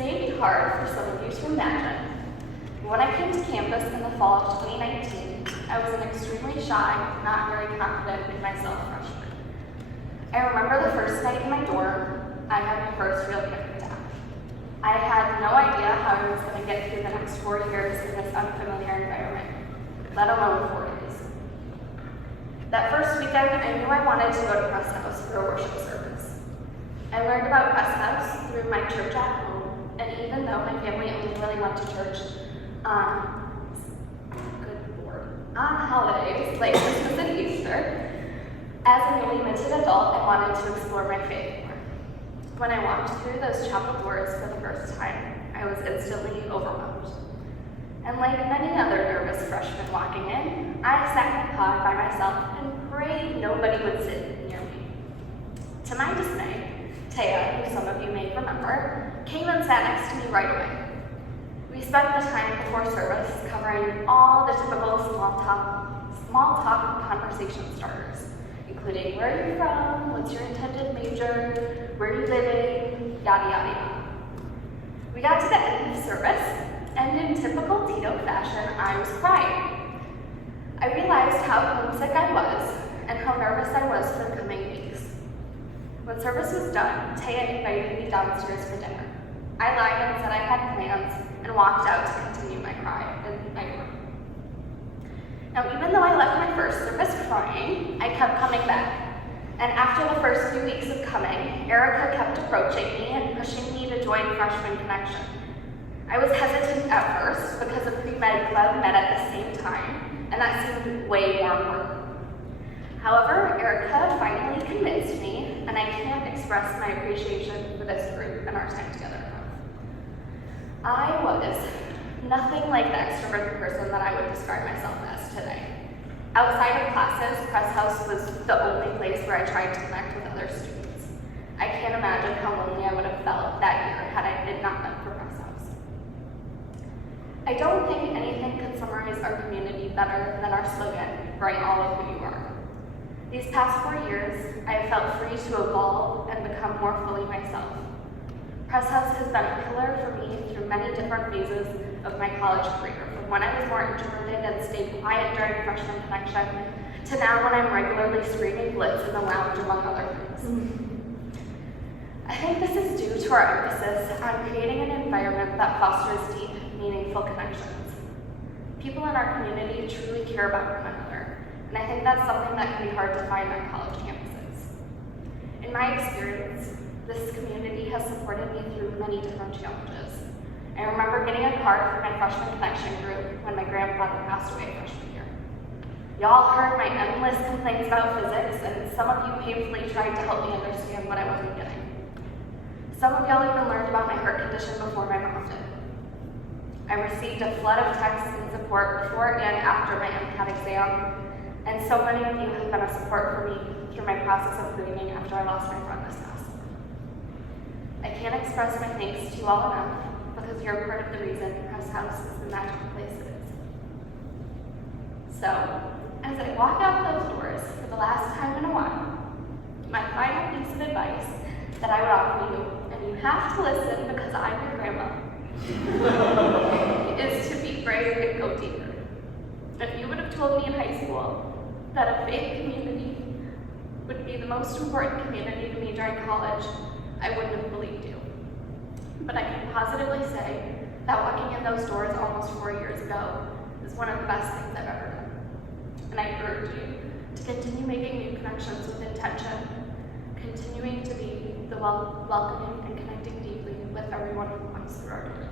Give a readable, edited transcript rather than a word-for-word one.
may be hard for some of you to imagine. When I came to campus in the fall of 2019, I was an extremely shy, not very confident in myself freshman. I remember the first night in my dorm, I had my first real panic attack. I had no idea how I was going to get through the next 4 years in this unfamiliar environment, let alone 4 days. That first weekend, I knew I wanted to go to Press House for a worship service. I learned about Press House through my church at home, and even though my family only really went to church on holidays like Christmas and Easter, as a newly minted adult, I wanted to explore my faith more. When I walked through those chapel doors for the first time, I was instantly overwhelmed. And like many other nervous freshmen walking in, I sat in a pod by myself and prayed nobody would sit near me. To my dismay, Taya, who some of you may remember, came and sat next to me right away. We spent the time before service covering all the typical small talk conversation starters, including where are you from, what's your intended major, where are you living, yada yada yada. We got to the end of service, and in typical Tito fashion, I was crying. I realized how homesick I was and how nervous I was for the coming weeks. When service was done, Taya invited me downstairs for dinner. I lied and said I had plans and walked out to continue my cry in my room. Now, even though I left my first service crying, I kept coming back. And after the first few weeks of coming, Erica kept approaching me and pushing me to join Freshman Connection. I was hesitant at first because a pre-med club met at the same time, and that seemed way more important. However, Erica finally convinced me, and I can't express my appreciation for this group and our time together enough. I was nothing like the extroverted person that I would describe myself as today. Outside of classes, Press House was the only place where I tried to connect with other students. I can't imagine how lonely I would have felt that year had it not been for Press House. I don't think anything could summarize our community better than our slogan, "Bring all of who you are." These past 4 years, I have felt free to evolve and become more fully myself. Press House has been a pillar for me through many different phases of my college career, from when I was more introverted and stayed quiet during Freshman Connection, to now when I'm regularly screaming blitz in the lounge, among other things. I think this is due to our emphasis on creating an environment that fosters deep, meaningful connections. People in our community truly care about one another, and I think that's something that can be hard to find on college campuses. In my experience, this community has supported me through many different challenges. I remember getting a card from my Freshman Connection group when my grandfather passed away freshman year. Y'all heard my endless complaints about physics, and some of you painfully tried to help me understand what I wasn't getting. Some of y'all even learned about my heart condition before my mom did. I received a flood of texts and support before and after my MCAT exam, and so many of you have been a support for me through my process of grieving after I lost my friend this past summer. I can't express my thanks to you all enough, because you're part of the reason Press House is the magical place it is. So, as I walk out those doors for the last time in a while, my final piece of advice that I would offer you, and you have to listen because I'm your grandma, is to be brave and go deeper. If you would have told me in high school that a faith community would be the most important community to me during college, I wouldn't have believed you. But I can positively say that walking in those doors almost 4 years ago is one of the best things I've ever done. And I urge you to continue making new connections with intention, continuing to be the welcoming and connecting deeply with everyone who comes through our doors.